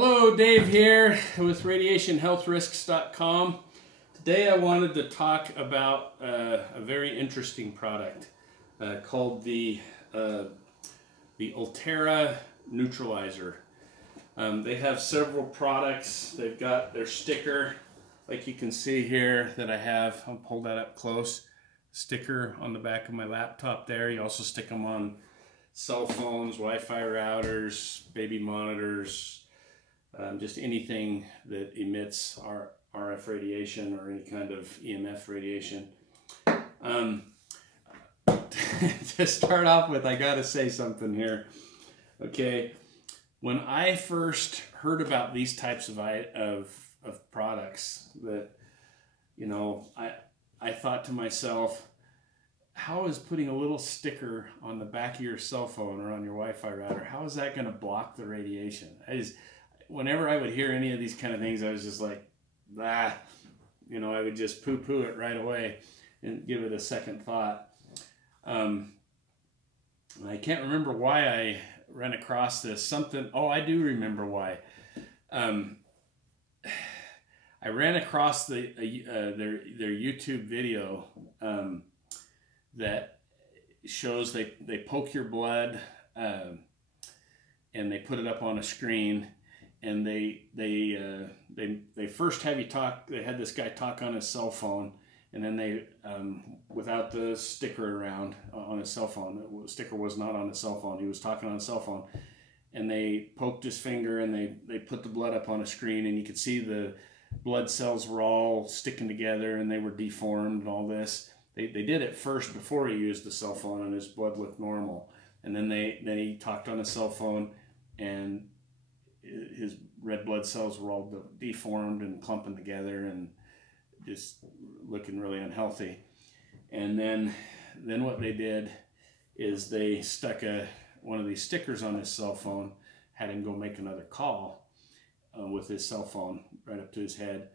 Hello, Dave here with RadiationHealthRisks.com. Today I wanted to talk about a very interesting product called the Aulterra Neutralizer. They have several products. They've got their sticker, like you can see here that I have. I'll pull that up close. Sticker on the back of my laptop there. You also stick them on cell phones, Wi-Fi routers, baby monitors, just anything that emits RF radiation or any kind of EMF radiation. To start off with, I gotta say something here. Okay, when I first heard about these types of products, that, you know, I thought to myself, how is putting a little sticker on the back of your cell phone or on your Wi-Fi router, how is that going to block the radiation? Whenever I would hear any of these kind of things, I was just like, ah, you know, I would just poo-poo it right away and give it a second thought. I can't remember why I ran across this. I do remember why. I ran across their YouTube video that shows they poke your blood and they put it up on a screen, and they first have you talk. They had this guy talk on his cell phone, and then they without the sticker around on his cell phone. The sticker was not on his cell phone. He was talking on his cell phone, and they poked his finger and they put the blood up on a screen, and you could see the blood cells were all sticking together and they were deformed and all this. They did it first before he used the cell phone, and his blood looked normal. And then he talked on his cell phone, and his red blood cells were all deformed and clumping together and just looking really unhealthy. And then what they did is they stuck one of these stickers on his cell phone, had him go make another call with his cell phone right up to his head,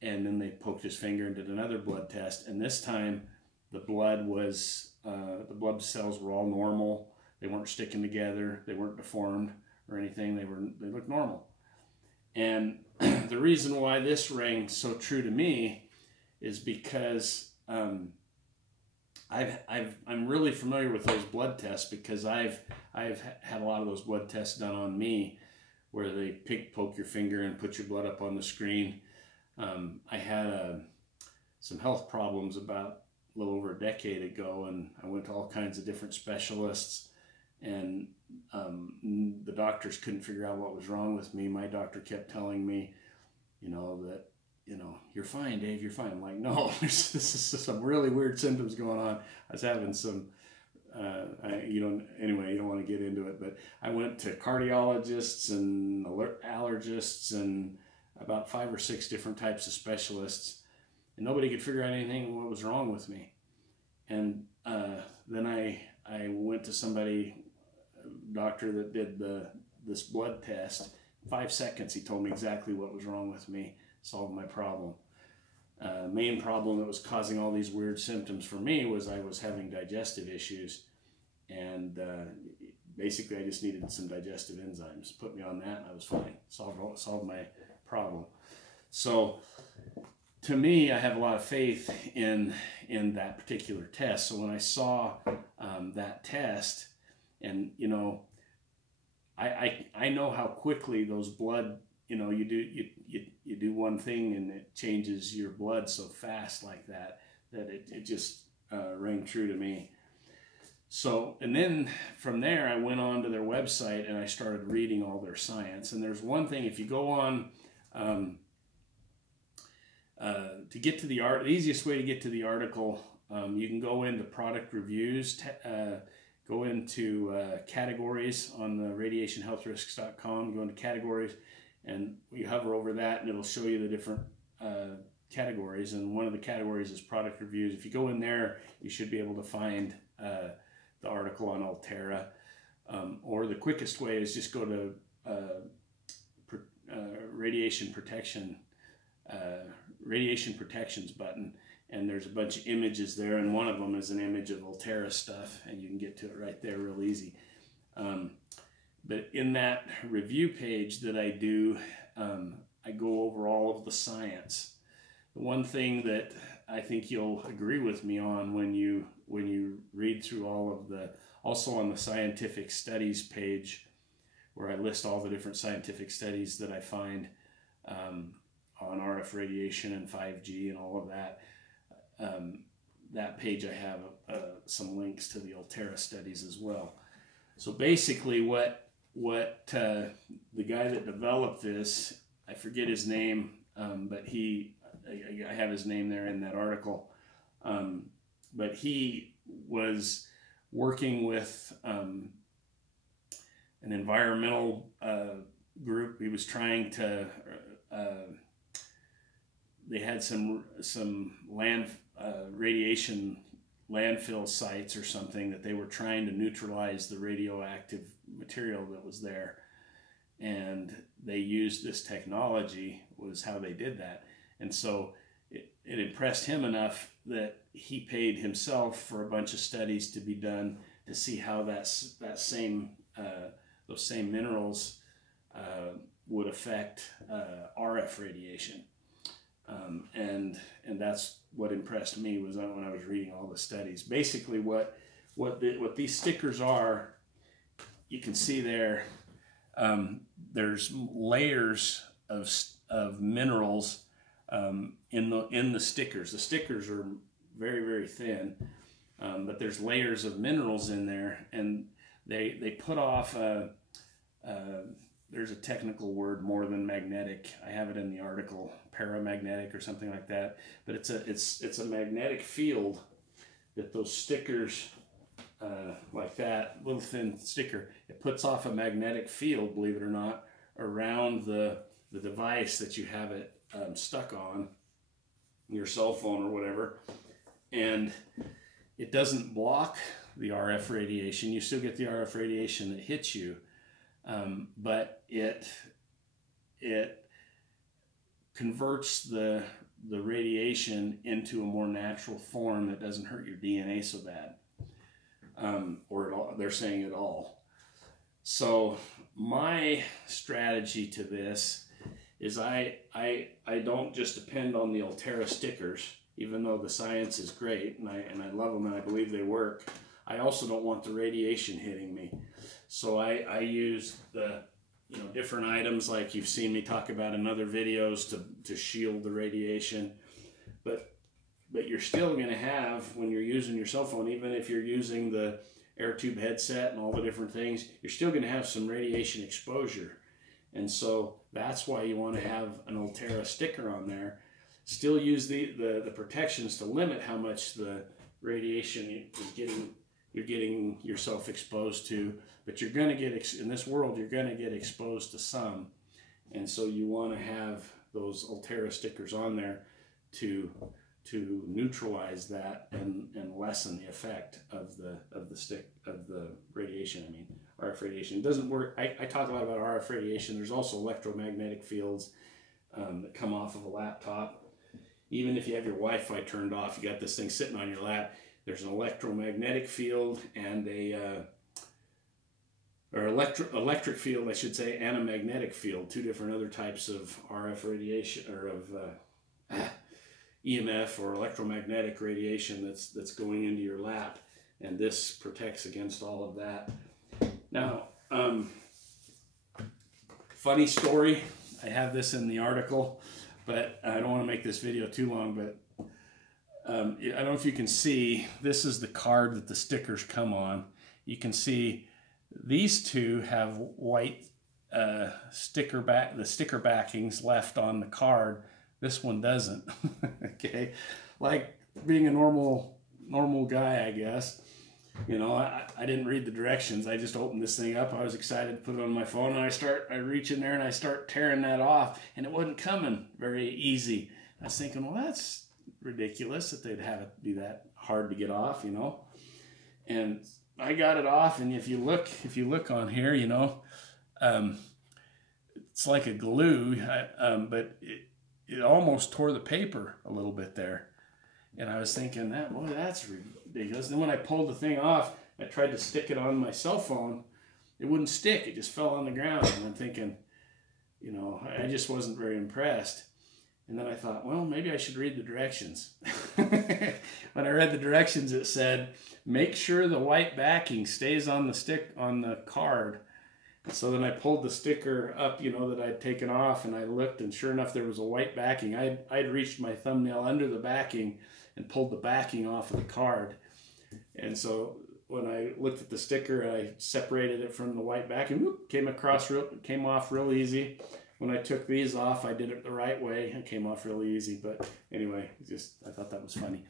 and then they poked his finger and did another blood test, and this time the blood cells were all normal. They weren't sticking together, they weren't deformed or anything. They looked normal. And the reason why this rang so true to me is because I'm really familiar with those blood tests, because I've had a lot of those blood tests done on me, where they poke your finger and put your blood up on the screen. I had some health problems about a little over a decade ago, and I went to all kinds of different specialists, and the doctors couldn't figure out what was wrong with me. My doctor kept telling me, that, you're fine, Dave, you're fine. I'm like, no, this is some really weird symptoms going on. I was having some, anyway, you don't want to get into it, but I went to cardiologists and allergists and about 5 or 6 different types of specialists, and nobody could figure out anything what was wrong with me. And then I went to doctor that did this blood test. 5 seconds, he told me exactly what was wrong with me, solved my problem. Main problem that was causing all these weird symptoms for me was I was having digestive issues, and basically I just needed some digestive enzymes. Put me on that and I was fine. Solved my problem. So to me, I have a lot of faith in that particular test. So when I saw that test, and I know how quickly those blood, you do one thing and it changes your blood so fast like that it just rang true to me. So, and then from there I went on to their website and I started reading all their science. And there's one thing, if you go on to get to the easiest way to get to the article, you can go into product reviews, go into categories on the RadiationHealthRisks.com, go into categories, and you hover over that and it'll show you the different categories. And one of the categories is product reviews. If you go in there, you should be able to find the article on Aulterra. Or the quickest way is just go to radiation protections button, and there's a bunch of images there, and one of them is an image of Aulterra stuff, and you can get to it right there real easy. But in that review page that I do, I go over all of the science. The one thing that I think you'll agree with me on when you read through all of the, also on the scientific studies page, where I list all the different scientific studies that I find on RF radiation and 5G and all of that. That page I have some links to the Aulterra studies as well. So basically what the guy that developed this, I forget his name, but I have his name there in that article, but he was working with an environmental group. He was trying to, they had some radiation landfill sites or something that they were trying to neutralize the radioactive material that was there, and they used this technology, was how they did that. And so it impressed him enough that he paid himself for a bunch of studies to be done to see how those same minerals would affect RF radiation. And that's what impressed me, was when I was reading all the studies. Basically, what these stickers are, you can see there. There's layers of minerals in the stickers. The stickers are very, very thin, but there's layers of minerals in there, and they put off. There's a technical word more than magnetic. I have it in the article, paramagnetic or something like that. But it's a magnetic field that those stickers, like that little thin sticker, it puts off a magnetic field, believe it or not, around the device that you have it stuck on, your cell phone or whatever, and it doesn't block the RF radiation. You still get the RF radiation that hits you. But it converts the radiation into a more natural form that doesn't hurt your DNA so bad, or at all, they're saying at all. So my strategy to this is I don't just depend on the Aulterra stickers, even though the science is great and I love them and I believe they work. I also don't want the radiation hitting me. So I use the different items like you've seen me talk about in other videos to shield the radiation. But you're still going to have, when you're using your cell phone, even if you're using the air tube headset and all the different things, you're still going to have some radiation exposure. And so that's why you want to have an Aulterra sticker on there. Still use the protections to limit how much the radiation you're getting yourself exposed to, but you're going to get, in this world, you're going to get exposed to some. And so you want to have those Aulterra stickers on there to neutralize that and lessen the effect of the radiation. I mean, RF radiation. It doesn't work. I talk a lot about RF radiation. There's also electromagnetic fields that come off of a laptop. Even if you have your Wi-Fi turned off, you got this thing sitting on your lap, there's an electromagnetic field and electric field, I should say, and a magnetic field, two different other types of RF radiation, or of EMF or electromagnetic radiation that's going into your lap, and this protects against all of that. Now, funny story, I have this in the article, but I don't want to make this video too long, but I don't know if you can see, this is the card that the stickers come on. You can see these two have white sticker backings left on the card. This one doesn't. Okay, like being a normal guy, I guess. I didn't read the directions. I just opened this thing up. I was excited to put it on my phone, and I reach in there and I start tearing that off, and it wasn't coming very easy. I was thinking, well, that's ridiculous that they'd have it be that hard to get off, And I got it off, and if you look on here, it's like a glue, but it almost tore the paper a little bit there. And I was thinking, that's ridiculous. And then when I pulled the thing off, I tried to stick it on my cell phone, it wouldn't stick. It just fell on the ground. And I'm thinking, you know, I just wasn't very impressed. And then I thought, well, maybe I should read the directions. When I read the directions, it said, make sure the white backing stays on the stick on the card. So then I pulled the sticker up, you know, that I'd taken off, and I looked, and sure enough, there was a white backing. I'd reached my thumbnail under the backing and pulled the backing off of the card. And so when I looked at the sticker, I separated it from the white backing, whoop, came off real easy. When I took these off, I did it the right way. It came off really easy. But anyway, I thought that was funny.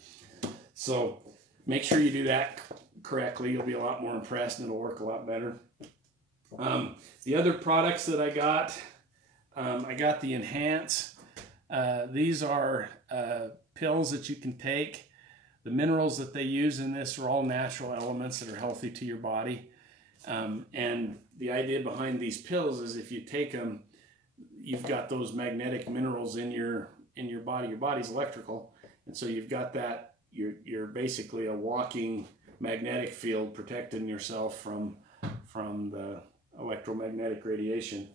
So make sure you do that correctly. You'll be a lot more impressed, and it'll work a lot better. The other products that I got the Enhance. These are pills that you can take. The minerals that they use in this are all natural elements that are healthy to your body. And the idea behind these pills is if you take them, you've got those magnetic minerals in your body. Your body's electrical, and so you've got that. You're basically a walking magnetic field protecting yourself from the electromagnetic radiation.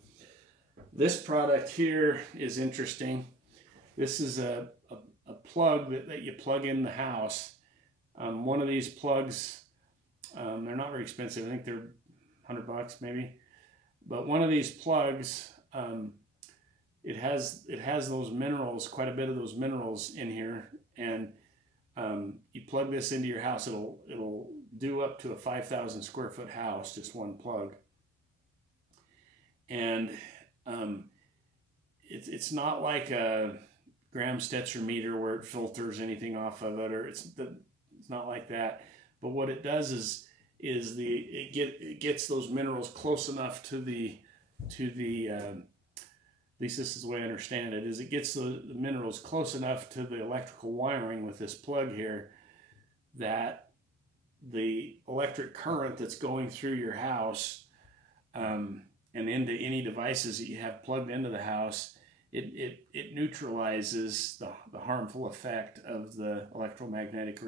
This product here is interesting. This is a plug that you plug in the house. One of these plugs, they're not very expensive. I think they're $100 maybe. But one of these plugs, it has those minerals, quite a bit of those minerals in here, and you plug this into your house. It'll do up to a 5,000 square foot house, just one plug. And it's not like a Graham-Stetzer meter where it filters anything off of it, or it's not like that. But what it does is it gets those minerals close enough to the at least this is the way I understand it, is it gets the minerals close enough to the electrical wiring with this plug here that the electric current that's going through your house and into any devices that you have plugged into the house, it neutralizes the harmful effect of the electromagnetic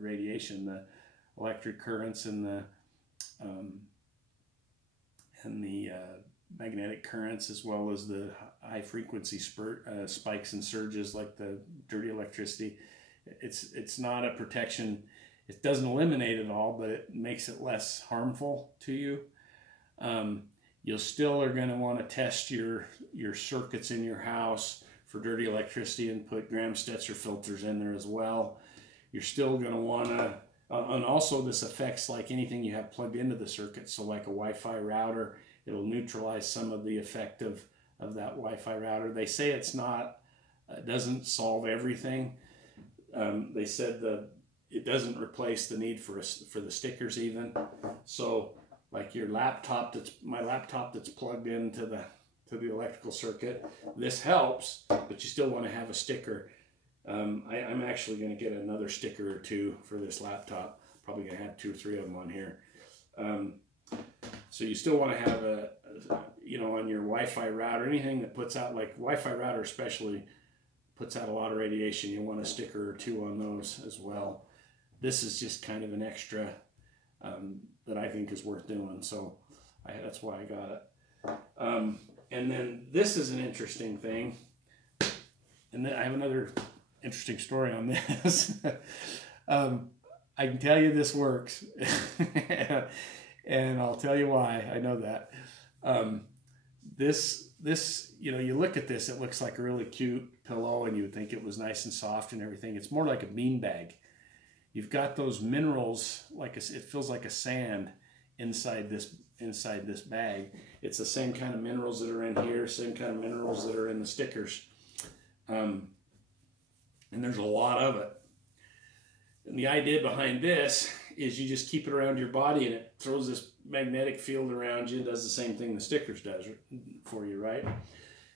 radiation, the electric currents and the magnetic currents, as well as the high frequency spikes and surges like the dirty electricity. It's not a protection. It doesn't eliminate it all, but it makes it less harmful to you. You still are going to want to test your circuits in your house for dirty electricity and put Graham-Stetzer filters in there as well. You're still going to want to, and also this affects like anything you have plugged into the circuit. So like a Wi-Fi router, it'll neutralize some of the effect of that Wi-Fi router. They say it doesn't solve everything. They said it doesn't replace the need for the stickers even. So like your laptop, my laptop that's plugged into the electrical circuit, this helps, but you still want to have a sticker. I'm actually going to get another sticker or two for this laptop. Probably going to have 2 or 3 of them on here. So you still want to have on your Wi-Fi router, anything that puts out, like Wi-Fi router especially, puts out a lot of radiation. You want a sticker or 2 on those as well. This is just kind of an extra that I think is worth doing. So that's why I got it. And then this is an interesting thing. And then I have another interesting story on this. I can tell you this works. And I'll tell you why. I know that. This, you look at this, it looks like a really cute pillow, and you would think it was nice and soft and everything. It's more like a bean bag. You've got those minerals, it feels like a sand inside this bag. It's the same kind of minerals that are in here, same kind of minerals that are in the stickers. And there's a lot of it. And the idea behind this is you just keep it around your body, and it throws this magnetic field around you and does the same thing the stickers does for you, right?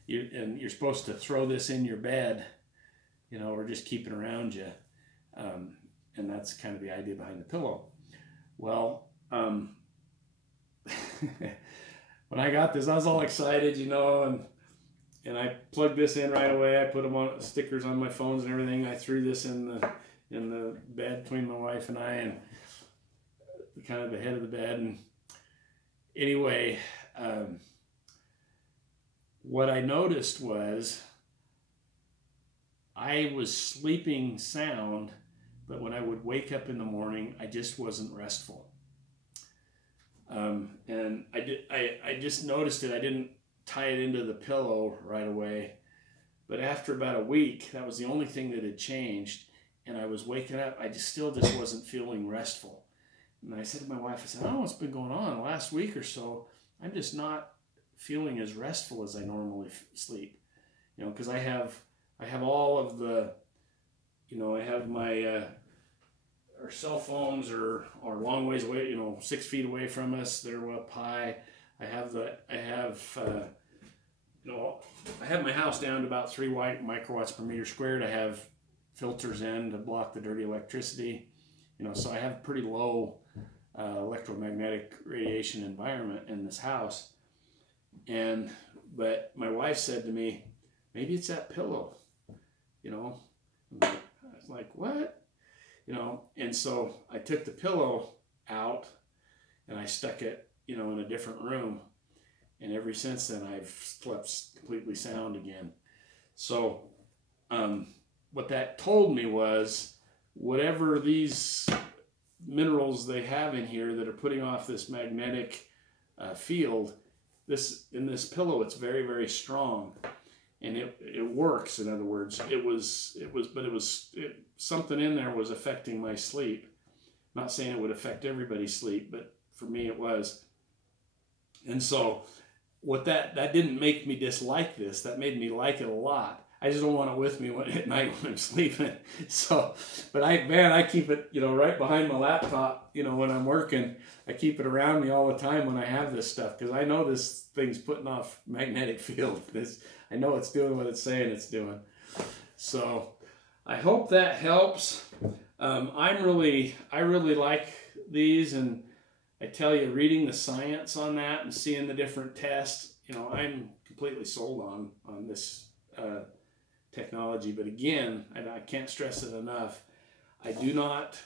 And you're supposed to throw this in your bed, or just keep it around you. And that's kind of the idea behind the pillow. Well, when I got this, I was all excited, and I plugged this in right away. I put them on stickers on my phones and everything. I threw this in the bed between my wife and I, and kind of the head of the bed, anyway, what I noticed was I was sleeping sound, but when I would wake up in the morning, I just wasn't restful. And I just noticed it. I didn't tie it into the pillow right away, but after about a week, that was the only thing that had changed. And I was waking up, I still wasn't feeling restful. And I said to my wife, I said, I don't know what's been going on the last week or so. I'm just not feeling as restful as I normally sleep. You know, because I have all of the, you know, I have my our cell phones are long ways away, you know, 6 feet away from us. They're up high. I have my house down to about 3 microwatts per meter squared. I have filters in to block the dirty electricity. You know, so I have pretty low electromagnetic radiation environment in this house. But my wife said to me, maybe it's that pillow, you know. I was like, what? You know, and so I took the pillow out and I stuck it, you know, in a different room. And ever since then, I've slept completely sound again. So what that told me was, whatever these minerals they have in here that are putting off this magnetic field, in this pillow, it's very, very strong. And it works. In other words, something in there was affecting my sleep. I'm not saying it would affect everybody's sleep, but for me it was. And so that didn't make me dislike this. That made me like it a lot. I just don't want it with me at night when I'm sleeping. So, but I keep it, you know, right behind my laptop, you know, when I'm working. I keep it around me all the time when I have this stuff, because I know this thing's putting off magnetic field. I know it's doing what it's saying it's doing. So I hope that helps. I really like these, and I tell you, reading the science on that and seeing the different tests, you know, I'm completely sold on this technology. But again, I can't stress it enough, I do not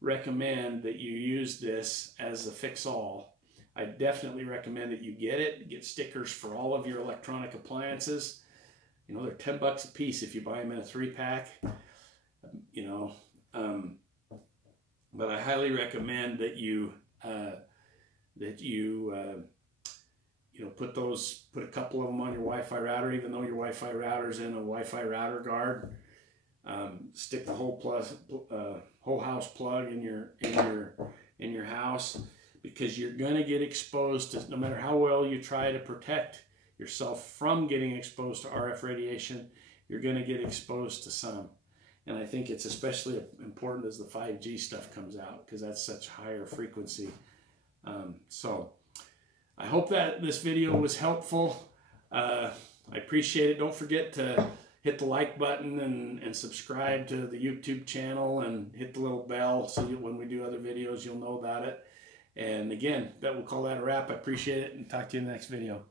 recommend that you use this as a fix-all. I definitely recommend that you get stickers for all of your electronic appliances. You know, they're $10 a piece if you buy them in a 3-pack. You know, but I highly recommend that you put a couple of them on your Wi-Fi router, even though your Wi-Fi router's in a Wi-Fi router guard. Stick the whole house plug in your house, because you're going to get exposed to, no matter how well you try to protect yourself from getting exposed to RF radiation, you're going to get exposed to some. And I think it's especially important as the 5G stuff comes out, because that's such higher frequency. So I hope that this video was helpful. I appreciate it. Don't forget to hit the like button and subscribe to the YouTube channel, and hit the little bell so that when we do other videos, you'll know about it. And again, we'll call that a wrap. I appreciate it, and talk to you in the next video.